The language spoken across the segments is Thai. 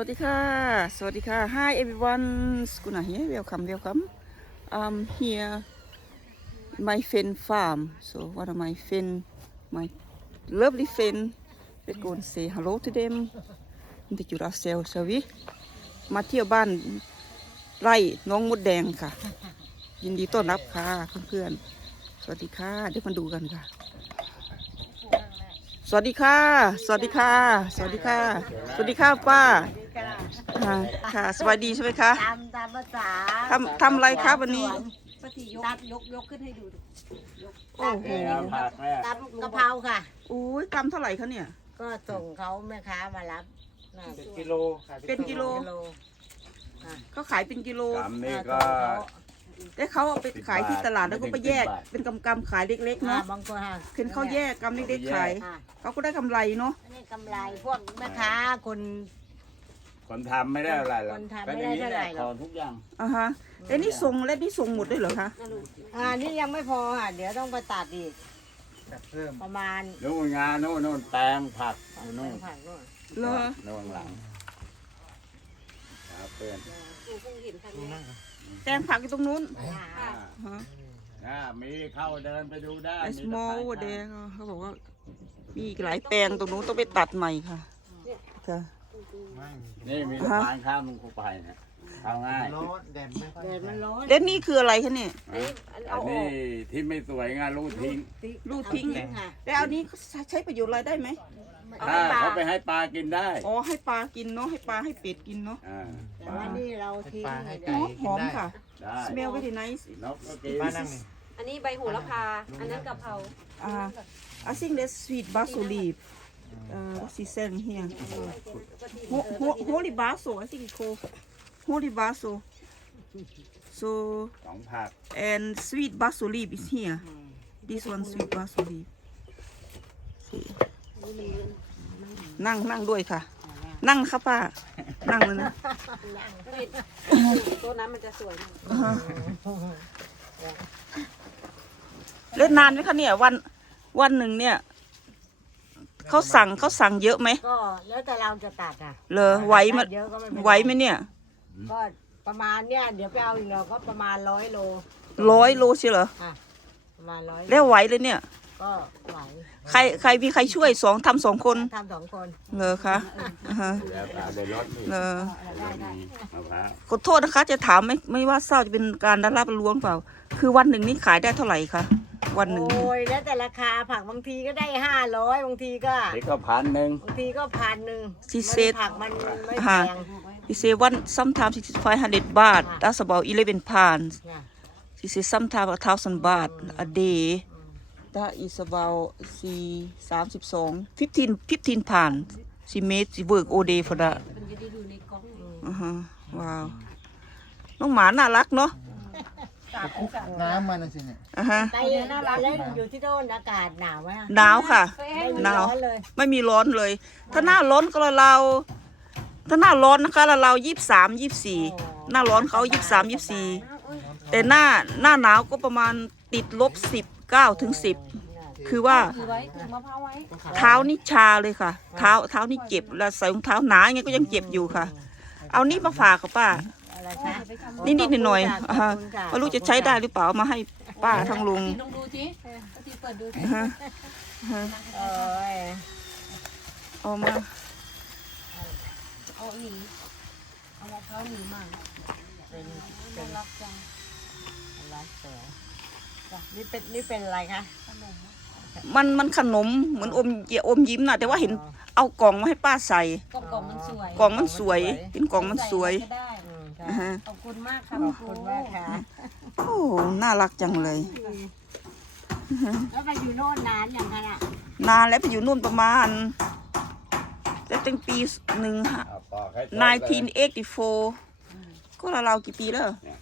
วัสดีค่ะ สวัสดีค่ะ Hi everyone กุณาเฮีย welcome welcome I'm here my fin farm so one of my fin my lovely friend we're going to say hello to them นี่จุราเซลสวิมาเที่ยวบ้านไร่น้องมดแดงค่ะ ยินดีต้อนรับค่ะเพื่อนๆ สวัสดีค่ะ เดี๋ยวมาดูกันค่ะ สวัสดีค่ะ สวัสดีค่ะ สวัสดีค่ะ สวัสดีค่ะป้า ค่ะ ค่ะ สวัสดีใช่ไหมคะตามตามภาษาทำทำอะไรครับวันนี้ ปฏิยกยกยกขึ้นให้ดูโอ้โหผักแม่ตามกะเพราค่ะ อุ้ยกำเท่าไหร่คะเนี่ย ก็ส่งเขาแม่ค้ามารับน่ะกิโลขายเป็นกิโลเขาขายเป็นกิโลกรัมนี่ก็แล้วเขาเอาไปขายที่ตลาดแล้วก็ไปแยกไม่ถึงสิบบาทเป็นกำกำๆขายเล็กๆอ่าเนาะบางคนค่ะเห็นเขาแยกกำเล็กๆขาย อ่าเขาก็ได้กำไรเนาะ อันนี้กำไรพวกแม่ค้าคน คนทำไม่ได้อะไรหรอกคนทำไม่ได้เท่าไหร่หรอก ขอทุกอย่างอ่าฮะแล้วนี่ส่งแล้วนี่ส่งหมดด้วยเหรอคะอ่านี่ยังไม่พออะเดี๋ยวต้องไปตัดอีกเพิ่มประมาณนู่นงานนู่นนู่นแตงผักอยู่นู่นผักนู่นเหรอนู่นหลังครับเพื่อนแตงผักอยู่ตรงนู้นอ่าอ่าฮะอ่ามีเข้าเดินไปดูได้ไอมีสสะมอลพายวแดงเขาบอกว่า มีอีกหลายแปลงตรงนู้นต้องไปตัดใหม่ค่ะค่ะ นี่มีสะพานข้ามลงคูไปเนี่ยเข้าง่ายร้อนแดดไม่ค่อยเดินมันร้อนแล้วนี่คืออะไรคะเนี่ยอันนี้ที่ไม่สวยงานรูดทิ้งรูดทิ้งค่ะแล้วอันนี้ใช้ประโยชน์อะไรได้ไหมเอาถ้าให้ปลาเขาไปให้ปลากินได้อ๋อให้ปลากินเนาะให้ปลาให้เป็ดกินเนาะอ่าแต่ว่านี่เราทิ้งปลาให้หไก่อมหกินอมได้ค่ะได้ smell very nice นกก็กินป้านั่งนี่อันนี้ใบโหระพาอันนั้นกะเพราอ่า I think that's sweet basil leaf uh what's he selling here Ho- ho- holy basil I think it's called holy basil so สองผัก and sweet basil leaf is here this one sweet basil leaf See. นั่งนั่งด้วยค่ะ นั่งครับป้า นั่งเลยนะตัวนั้นมันจะสวยมากเล่นนานไหมคะเนี่ยวันวันหนึ่งเนี่ย เขาสั่งเขาสั่งเยอะไหมก็แล้วแต่เราจะตัดอะเลอไหวไหมเยอะก็ไม่เป็นรไหวไหมเนี่ยก็ประมาณเนี่ยเดี๋ยวไปเอาอีกเราก็ประมาณร้อยโลร้อยโลเชียวเหรออะประมาณร้อยแล้วไหวเลยเนี่ย ก็ไหวใครใครมีใครช่วยสองทำสองคนทำสองคนเลอคะอ่าฮะแล้วปลาได้รสนี่เลอมีมะพร้าวขอโทษนะคะ จะถามไม่ไม่ว่าเศร้าจะเป็นการได้รับล้วงเปล่า คือวันหนึ่งนี่ขายได้เท่าไหร่คะ วันหนึ่งโอ้ยแล้วแต่ราคาผักบางทีก็ได้ห้าร้อยบางทีก็นี่ก็พันหนึ่งบางทีก็พันหนึ่งที่มันเซ็ตผักมันไม่แพฮะง he say one sometimes it's five hundred baht that's about eleven pounds เนี่ย he say sometimes a thousand baht a day that is about see สามสิบสอง fifteen fifteen pounds she made she work all day for that มันจะได้ดูในกล้องอ่าฮะว้าวน้องหมาน่ารักเนาะ น้ำมันน่ะสิเนี่ยอ่าฮะไปเล่นอยู่ที่โน่นอากาศหนาวไหมอะหนาวค่ะ ไม่มีหนาว ร้อนเลยไม่มีร้อนเลย ถ้าหน้าร้อนก็เราวๆถ้าหน้าร้อนนะคะเรายี่สิบสามยี่สิบสี่หน้าร้อนเขายี่สิบสามยี่สิบสี่แต่หน้าหน้าหนาวก็ประมาณติดลบสิบเก้าถึงสิบคือว่าถือไว้ถือมะพร้าวไว้เท้านี่ชาเลยค่ะ เท้าเท้านี่เจ็บแล้วใส่รองเท้าหนาไงก็ยังเจ็บอยู่ค่ะ เอานี่มาฝากกับป้า อะไรคะนิดๆหน่อยๆขบอ่าฮะคุณค่ไม่รู้จะใช้ได้หรือเปล่าเอามาให้ป้าทั้งลุงพี่ลองดูสิพี่เปิดดูสิอ่าฮะอ่าฮะเอ้ยเอามาเอาหนีเอามะพร้าวหนีมาเป็นน่ารักจังร้านสวยนี่เป็นนี่เป็นอะไรคะขนมมันมันขนมเหมือนอมเยอมยิ้มนะแต่ว่าเห็นเอากล่องมาให้ป้าใส่กล่องกล่องมันสวยกล่องมันสวยเห็นกล่องมันสวยใก็ได้อืมค่ะอ่าฮะ ขอบคุณมากค่ะขอบคุณมากค่ะโอ้น่ารักจังเลย แล้วไปอยู่โน่นนานอย่างคะน่ะนานแล้วไปอยู่นู่นประมาณแล้วตั้งปีหนึ่งเอาปอกให้ตรงเลย1984ก็เราวๆกี่ปีแล้วเนี่ย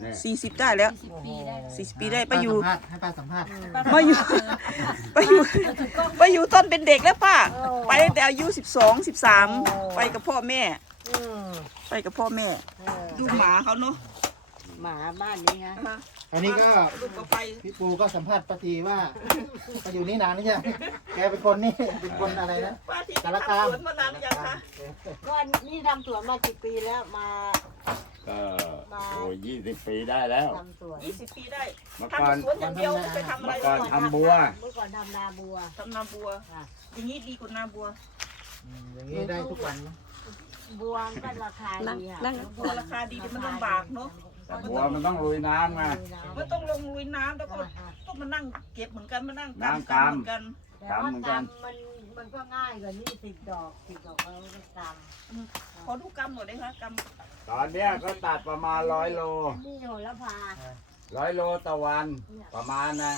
เนี่ยสี่สิบได้แล้วสิบปีได้สี่สิบปีได้ไปป้าอสัยู่มภาษณ์ให้ป้าสัมภาษณ์มาอยู่ไปอยู่ไปอยู่ตอนเป็นเด็กแล้วป้า ไปตั้งแต่อายุสิบสองสิบสามไปกับพ่อแม่อืม ไปกับพ่อแม่เออดูหมาเขาเนาะหมาบ้านนี้ฮะอ่าฮะอันนี้ก็ลูกก็ไปพี่ปูก็สัมภาษณ์ป้าทีว่ามาอยู่นี่นานหรือยังแกเป็นคนนี่เป็นคนอะไรนะป้าที่สารทำคามสวนมานานหรือยังคะก็นี่ทำสวนมากี่ปีแล้วมาก็โอ้ยี่สิบปีได้แล้วทำสวนยี่สิบปีได้เมื่อก่อนทำสวนอย่างเดียวไม่เคยทำอะไรเมื่อก่อนทำบัวเมื่อก่อนทำนาบัวทำนาบัวค่ะอย่างนี้ดีกว่านาบัวอืมอย่างนี้ได้ทุกวัน นะบัวก็ราคาดีค่ะบัวราคาดีมันลำบากเนาะแต่บัวมันต้องลุยน้ำไง มันต้องลงลุยน้ำแล้วก็ต้องมานั่งเก็บเหมือนกันมานั่งนั่งกำกำ เหมือนกันแต่ว่ากำมันมันก็ง่ายกว่านี่สิบดอกสิบดอกแล้วก็กขอดูกำหน่อยได้ไหมกตอนเนี้ยก็ตัดประมาณร้อยโลำนี่โหระพาร้อยโลต่อวันประมาณนะ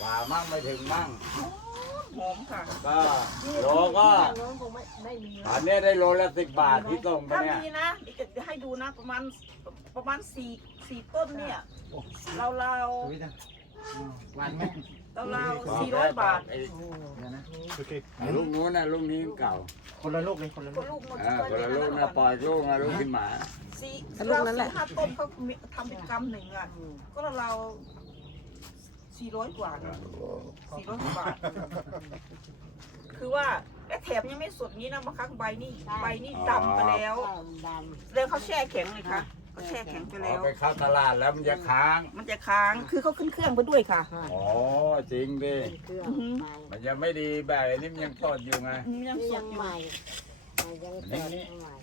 กว่ามั่งไม่ถึงมั่งำหอมค่ะ ก็โลก็ ทางโน้นคง ไม่ไม่มีตอนเนี้ยได้โลละสิบบาทที่ส่งไปถ้าเนี่ยมีนะเดี๋ยวจะให้ดูนะประมาณประมาณสี่สี่ต้นเนี่ยเราเราสวยจังอืมหวานไหมเราเราสี่ร้อยบาทไอ้เดี๋ยวนะลูกนู้นนะลูกนี้เก่าคนละลูกเลยคนละก็ลูกลูกหมดเออคนละลูกนะปล่อยลูกนะลูกขึ้นหมา สี่เราสี่ห้าต้นเขาทำเป็นกำหนึ่งอะก็เราสี่ร้อยกว่าสี่ร้อยกว่าบาท คือว่า ไอ้แถบยังไม่สดนี้นะบางครั้งใบนี่ใบนี่ดำไปแล้วดแล้วเขาแช่แข็งเลยค่ะเขาแช่แข็งไปพแล้อวไปเข้าตลาดแล้วมันจะค้าง มันจะค้างคือเขาขึ้นเครื่องไปด้วยค่ะำอ๋อจริงดิ เครื่องอือหือใหม่มันยังไม่ดีแบบนี้มันยังสดอยู่ไงอืมยังนี่สยัดงอยู่ ใหม่ใหม่ยังสดใหม่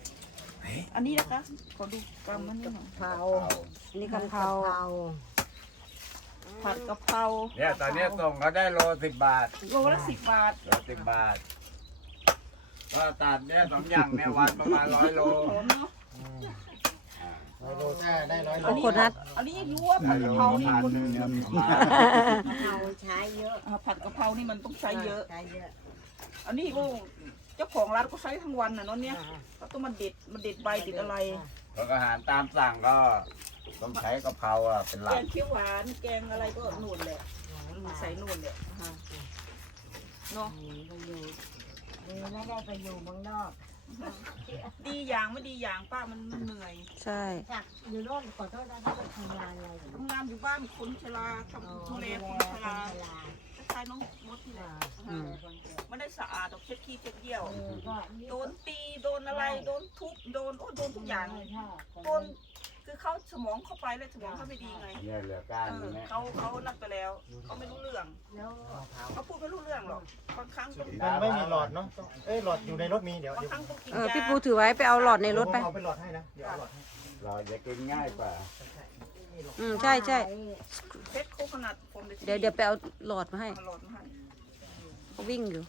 อันนี้นะคะ ขอดูกำมันนี่หน่อยเผานี่กะเพราผัดกะเพราเนี่ยตอนเนี้ยส่งเขาได้โลสิบบาท โลละสิบบาท โลสิบบาท ก็ตัดเนี่ยสองอย่างเนี่ยวันประมาณร้อยโลหอมเนาะร้อยโลถ้าได้ร้อยโลอันนี้อันนี้ยังรู้ว่าผัดกะเพรานี่พันคนหนึ่งเนี่ยประมาณเผาใช้เยอะอ่าผัดกะเพรานี่มันต้องใช้เยอะใช้เยอะ อันนี้ก็เจ้าของร้านก็ใช้ทั้งวันน่ะเนาะเนี่ยเขาต้องมาเด็ดมาเด็ดใบเด็ดอะไรแล้วก็อาหารตามสั่งก็ต้องใช้กะเพราอะเป็นหแกลักงเขียวหวานแกงอะไรก็นู่นแหละใส่นู่นแหละอ่าเนาะ อืมไปอยู่ดีไม่ได้ไปอยู่เมืองนอกดีอย่างไม่ดีอย่างป้ามันมันเหนื่อยใช่ จากอยู่โน่นขอโทษนะคะไปทำงานอะไรอยู่ทำงานอยู่บ้านคนชราทำดูแลคนชราคล้ายๆน้องมดนี่แหละอืม ไม่ได้สะอาดดอกเช็ดขี้เช็ดเยี่ยวเออก็โดนตีโดนอะไรโดนทุบโดนโอ้โดนทุกอย่าง โดน คือเขาสมองเข้าไปแล้วสมองเขาไม่ดีไงเนี่ยเหลือก้านเอตรองเนี้ยเขาเขานับไปแล้วเขาไม่รู้เรื่องแล้วเขาพูดไม่รู้เรื่องหรอกบางครั้งต้องมันไม่มีหลอดเนาะต้องเอ้ยหลอดอยู่ในรถมีเดี๋ยวบางเดี๋ยวครั้งต้องกินเออยาพี่ปูถือไว้ไปเอาหลอดในรถไป ผมเอาไปหลอดให้นะเดี๋ยวเอาหลอดให้เราจะกินง่ายกว่าอืมใช่ใช่เพชรโคขนาดผมเดี๋ยวเดี๋ยวไปเอาหลอดมาให้ตลอดมาให้เขาวิ่งอยู่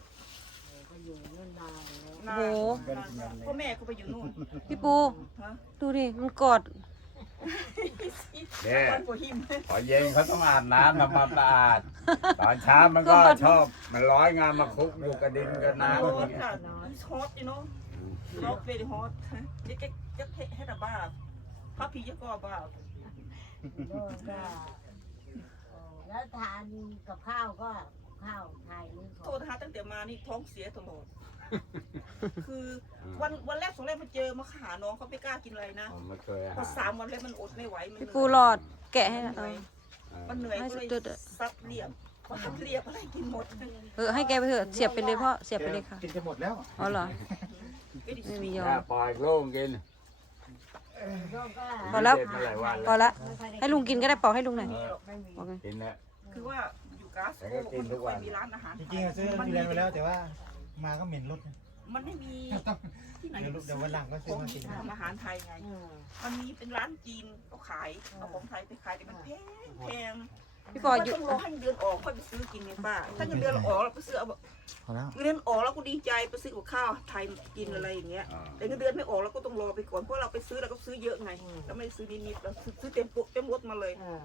ก็อยู่นู่นนานแล้วนานโอ้โห นานพ่อแม่ก็ไปอยู่นู่นพี่ปูฮะดูดิมันกอด เนี่ย หัวหิมพอเย็นเขาต้องอาบน้ำทำความสะอาด ตอนเช้ามันก็ชอบ มันร้อยงานมาคลุกอยู่กับดินกับน้ำโฮอย่างตเงี้ย ค่ะฮอตอยู่เนาะฮอตเวลี่ฮอตจะจะจะให้ระบาดพระพีจะก็บาโน่นก็เออแล้วทานกับข้าวก็ข้าวไทยนี่โทษนะคะตั้งแต่มานี่ท้องเสียตลอด คือวันวันแรกสองแรกมาเจอมาหาน้องเขาไม่กล้ากินอะไรนะผมไม่เคยอาพอหารสามวันแรกมันอดไม่ไหวมันพี่เหปูนื่อยหลอดแกะให้มันเหเอนื่อยอมันเหนื่อยให้ก็เลยจุดๆอะ ซับเรียบพอซับเรียบอะไรกินหมดเออให้แกไปเถอะเสียบไปเลยพ่อเสียบไปเลยค่ะกินจะหมดแล้วอ๋อเหรอไม่ได้ไม่มียอแค่มปล่อยโล่งกินก็ก็พอแล้วเสร็จมาหลายวันพอแล้วละให้ลุงกินก็ได้ปอกให้ลุงหน่อยเออไม่มีบอกไงกินแล้ว คือว่าอยู่กาสแต่ก็กินทุกวันมัไม่มีร้านอาหารจริงๆอะซื้อนิวซีแลนด์ไปแล้วแต่ว่า มาก็เหม็นรถนะมันไม่มีที่ไหนเดี๋ยวเดี๋ยววันหลังก็ซื้อมากินทำอาหารไทยไงเออมันมีเป็นร้านจีนเขาขายเอาของไทยไปขายแต่มันแพงแพงพี่ปออยู่ต้องรอให้เงินเดือนออกค่อยไปซื้อกินไงป้า ถ้าเงินเดือนเราออกเราไปซื้อเอาแบบพอแล้วเงินเดือนออกเราก็ดีใจไปซื้อกับข้าวไทยกินอะไรอย่างเงี้ยอ่าแต่เงินเดือนไม่ออกเราก็ต้องรอไปก่อนเพราะเราไปซื้อเราก็ซื้อเยอะไงเราไม่ได้ซื้อนิดๆเราซื้อเต็มปุ๊เต็มรถมาเลยเออ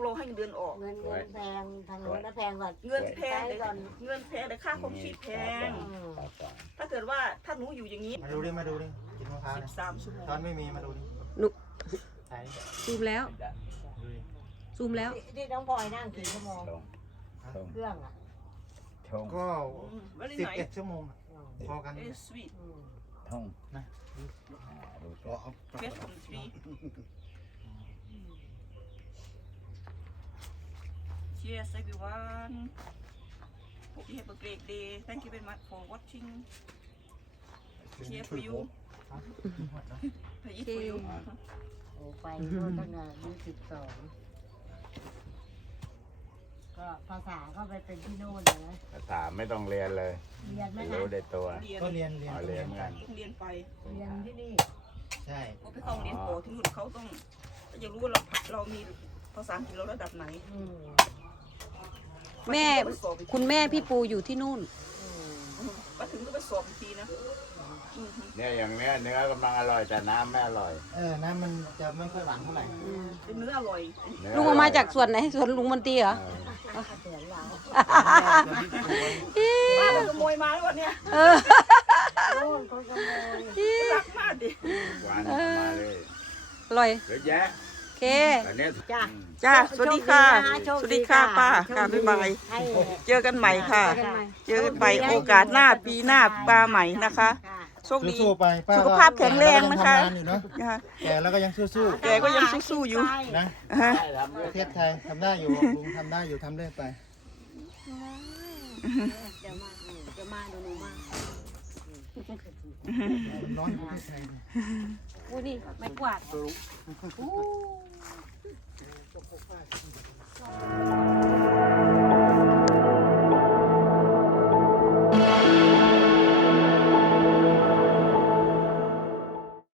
ต้องรอให้เงินเดือนออก เงินเงินแพงทางโน้นนะแพงกว่าเงินแพงเลยเงินแพงแต่ค่าของชีพแพงอืมต่อต่อถ้าเกิดว่าถ้าหนูอยู่อย่างนี้มาดูดิมาดูดิกินมะพร้าวสินะบสามชั่วโมงตอนไม่มีมาดูดิหนูถ่ายดิซูมแล้วได้ดูดิซูมแล้ว ที่น้องพลอยนั่งกี่ชั่วโมงชงชงเครื่องอะชงก็วันนี้สิบไหนเอ็ดชั่วโมงอะพอกันเอสวีทอืมชงนะอ่าดู ก็เอา เบสของทรี Cheers everyone Hope you have a great day Thank you very much for watching Cheers for you Cheers for you โอ้ไปโน่นตั้งแต่อายุสิบสองก็ภาษาก็ไปเป็นที่โน่นเลยนะ ภาษาไม่ต้องเรียนเลย เรียนไหมรู้คะได้ตัว เรียนก็เรียนเรียนอ๋อเรียนกันต้องเรียนไปเรียนที่นี่ใช่พอไปเข้าโรงเรียนโปที่นู่นเขาต้องอยากรู้ว่าเราเรามีภาษาอังกฤษเราระดับไหน อืม แม่คุณแม่พี่ปูอยู่ที่นู่นอืมมาถึงก็ไปสอบอีกทีนะอืมเนี่ยอย่างเนี้ยเนื้อกำลังอร่อยแต่น้ำไม่อร่อยเออ น้ำมันจะไม่ค่อยหวานเท่าไหร่ เป็นเนื้ออร่อยเนื้อลุงเอามาจากสวนไหนสวนลุงมันตรีเหรอเออเสือนเราป้ามันขโมยมาแล้ววันเนี้ยเออโน่นเขาขโมยรักมากดิหวานเอามาเลย อร่อย เยอะแยะโอ เคแต่เนี้ยจ้ะ จ้า สวัสดีค่ะ โชสควัสดีค่ะป้าค่ะบ๊ายบาย ให้ เจอกันใหม่ค่ะ เจอกันใหม่ เจอกันไปโอกาสหน้าปีหน้าปลาใหม่นะคะค่ะ โชคดี สู้ๆไปป้าสุขภาพแข็งแรงนะคะแกก็ยังทำงานอยู่เนาะนะคะแกแล้วก็ยังสู้แกก็ยังสู้ๆอยู่ๆนะอ่าฮะได้ทำด้ปวยระเทศไทยทำได้อยู่ลุงทำได้อยู่ทำเรื่อยไป เดี๋ยวมา เดี๋ยวมาเดี๋ยวหนูมาน้อยประเทศไทย อู้นี่ไม้กวาดเ快い、あ。